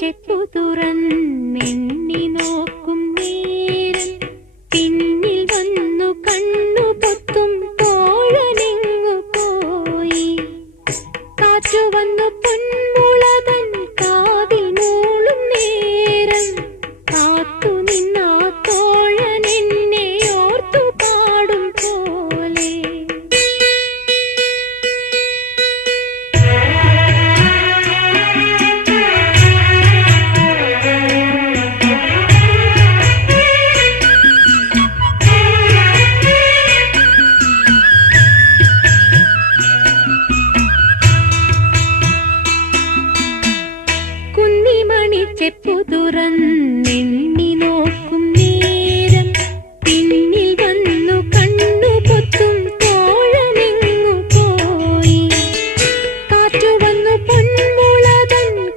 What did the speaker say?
ചെപ്പു തുറന്നെണ്ണി നോക്കും നേരം. പിന്നിൽ വന്നു കണ്ണു പൊത്തും തോഴനെങ്ങു പോയി. കാറ്റു വന്നു പൊന്മുളതൻ കുന്നിമണി ചെപ്പു തുറന്നെണ്ണി നോക്കും